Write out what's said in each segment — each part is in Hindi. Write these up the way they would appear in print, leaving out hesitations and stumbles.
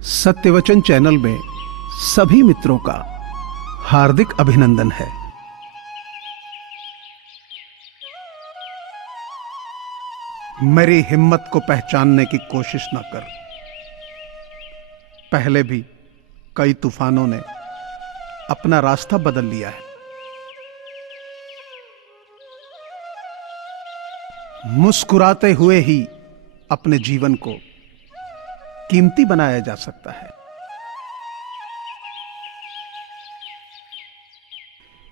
सत्यवचन चैनल में सभी मित्रों का हार्दिक अभिनंदन है। मेरी हिम्मत को पहचानने की कोशिश न कर। पहले भी कई तूफानों ने अपना रास्ता बदल लिया है। मुस्कुराते हुए ही अपने जीवन को कीमती बनाया जा सकता है।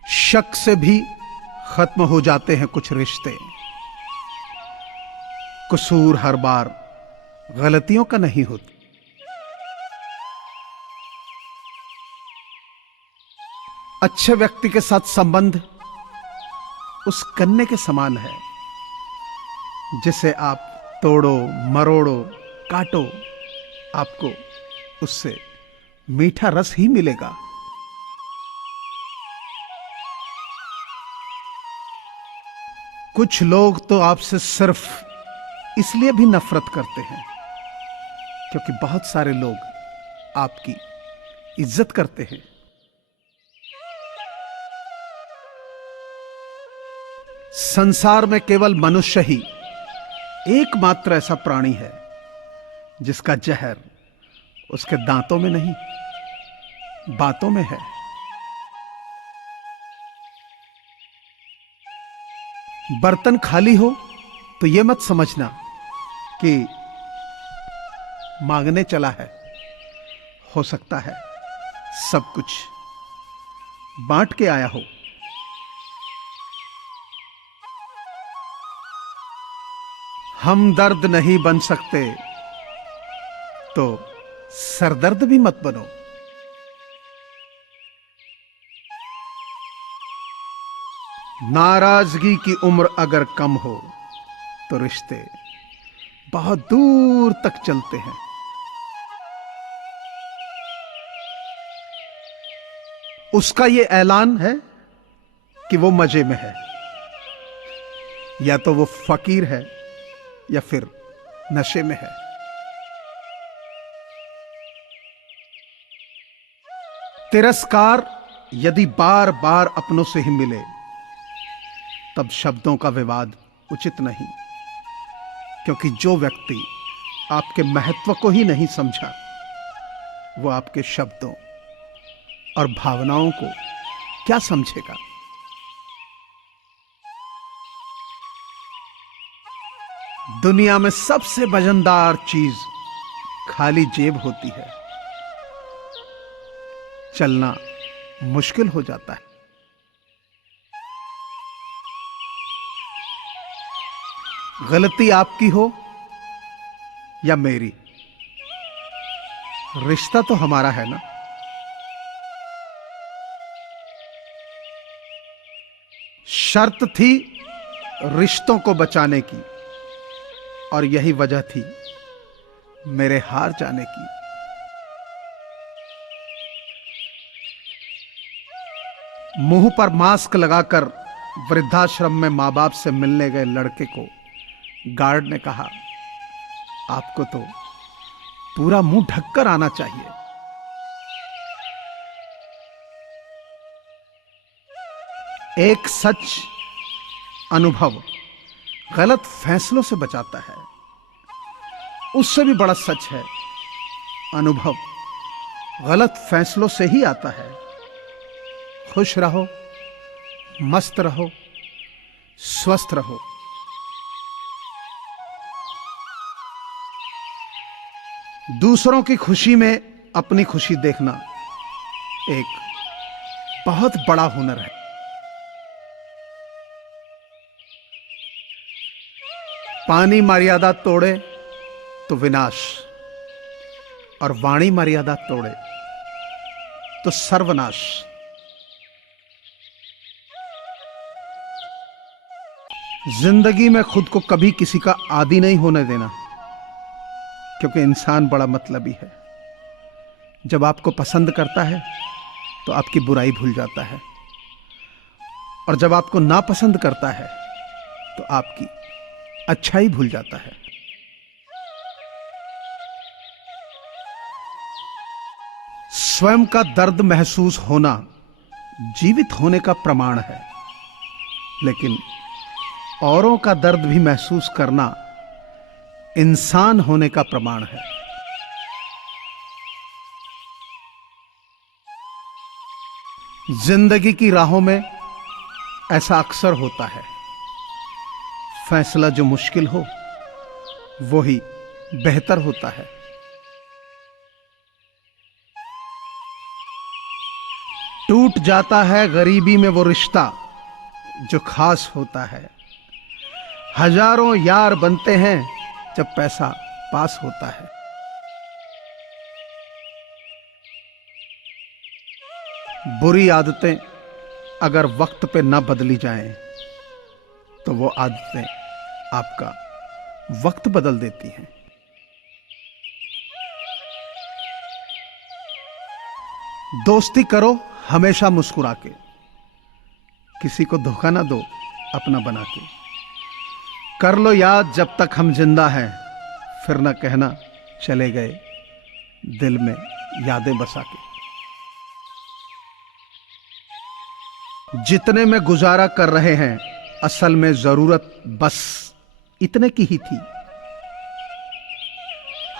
शक से भी खत्म हो जाते हैं कुछ रिश्ते। कसूर हर बार गलतियों का नहीं होता। अच्छे व्यक्ति के साथ संबंध उस कन्ने के समान है जिसे आप तोड़ो, मरोड़ो, काटो, आपको उससे मीठा रस ही मिलेगा। कुछ लोग तो आपसे सिर्फ इसलिए भी नफरत करते हैं क्योंकि बहुत सारे लोग आपकी इज्जत करते हैं। संसार में केवल मनुष्य ही एकमात्र ऐसा प्राणी है जिसका जहर उसके दांतों में नहीं, बातों में है। बर्तन खाली हो तो यह मत समझना कि मांगने चला है। हो सकता है सब कुछ बांट के आया हो। हम दर्द नहीं बन सकते तो सरदर्द भी मत बनो। नाराजगी की उम्र अगर कम हो तो रिश्ते बहुत दूर तक चलते हैं। उसका यह ऐलान है कि वो मजे में है, या तो वो फकीर है या फिर नशे में है। तिरस्कार यदि बार बार अपनों से ही मिले तब शब्दों का विवाद उचित नहीं, क्योंकि जो व्यक्ति आपके महत्व को ही नहीं समझा वो आपके शब्दों और भावनाओं को क्या समझेगा। दुनिया में सबसे वजनदार चीज खाली जेब होती है। चलना मुश्किल हो जाता है। गलती आपकी हो या मेरी, रिश्ता तो हमारा है ना। शर्त थी रिश्तों को बचाने की और यही वजह थी मेरे हार जाने की। मुंह पर मास्क लगाकर वृद्धाश्रम में मां बाप से मिलने गए लड़के को गार्ड ने कहा, आपको तो पूरा मुंह ढककर आना चाहिए। एक सच अनुभव गलत फैसलों से बचाता है। उससे भी बड़ा सच है, अनुभव गलत फैसलों से ही आता है। खुश रहो, मस्त रहो, स्वस्थ रहो। दूसरों की खुशी में अपनी खुशी देखना एक बहुत बड़ा हुनर है। पानी मर्यादा तोड़े तो विनाश, और वाणी मर्यादा तोड़े तो सर्वनाश। जिंदगी में खुद को कभी किसी का आदी नहीं होने देना, क्योंकि इंसान बड़ा मतलबी है। जब आपको पसंद करता है तो आपकी बुराई भूल जाता है, और जब आपको नापसंद करता है तो आपकी अच्छाई भूल जाता है। स्वयं का दर्द महसूस होना जीवित होने का प्रमाण है, लेकिन औरों का दर्द भी महसूस करना इंसान होने का प्रमाण है। जिंदगी की राहों में ऐसा अक्सर होता है, फैसला जो मुश्किल हो वो ही बेहतर होता है। टूट जाता है गरीबी में वो रिश्ता जो खास होता है। हजारों यार बनते हैं जब पैसा पास होता है। बुरी आदतें अगर वक्त पे ना बदली जाएं, तो वो आदतें आपका वक्त बदल देती हैं। दोस्ती करो हमेशा मुस्कुरा के, किसी को धोखा ना दो अपना बना के। कर लो याद जब तक हम जिंदा हैं, फिर ना कहना चले गए दिल में यादें बसा के। जितने में गुजारा कर रहे हैं असल में जरूरत बस इतने की ही थी।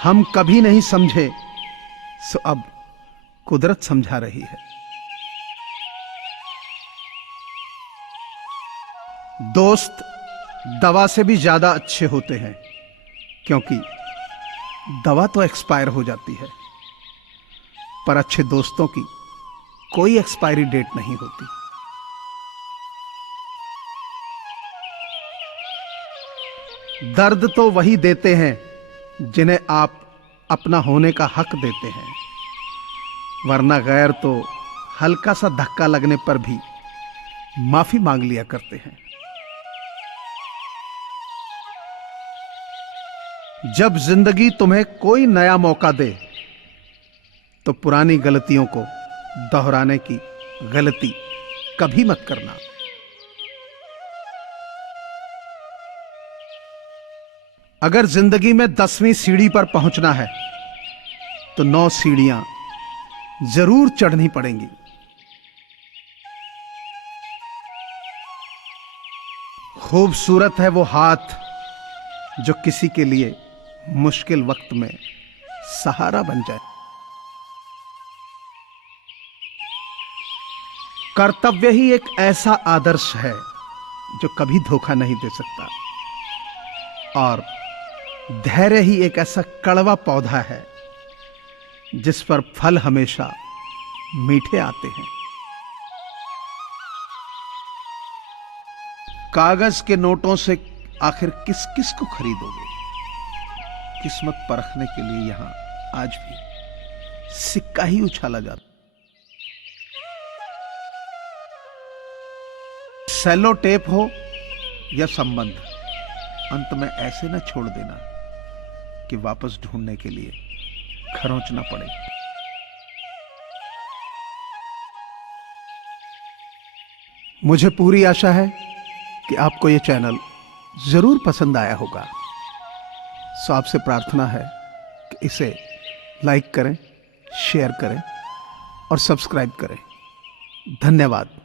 हम कभी नहीं समझे सो अब कुदरत समझा रही है। दोस्त दवा से भी ज्यादा अच्छे होते हैं, क्योंकि दवा तो एक्सपायर हो जाती है, पर अच्छे दोस्तों की कोई एक्सपायरी डेट नहीं होती। दर्द तो वही देते हैं जिन्हें आप अपना होने का हक देते हैं, वरना गैर तो हल्का सा धक्का लगने पर भी माफी मांग लिया करते हैं। जब जिंदगी तुम्हें कोई नया मौका दे तो पुरानी गलतियों को दोहराने की गलती कभी मत करना। अगर जिंदगी में 10वीं सीढ़ी पर पहुंचना है तो 9 सीढ़ियां जरूर चढ़नी पड़ेंगी। खूबसूरत है वो हाथ जो किसी के लिए मुश्किल वक्त में सहारा बन जाए। कर्तव्य ही एक ऐसा आदर्श है जो कभी धोखा नहीं दे सकता, और धैर्य ही एक ऐसा कड़वा पौधा है जिस पर फल हमेशा मीठे आते हैं। कागज के नोटों से आखिर किस किस को खरीदोगे? किस्मत परखने के लिए यहां आज भी सिक्का ही उछाला जाता। सेलो टेप हो या संबंध, अंत में ऐसे न छोड़ देना कि वापस ढूंढने के लिए खरोंचना पड़े। मुझे पूरी आशा है कि आपको यह चैनल जरूर पसंद आया होगा। सो आपसे प्रार्थना है कि इसे लाइक करें, शेयर करें और सब्सक्राइब करें। धन्यवाद।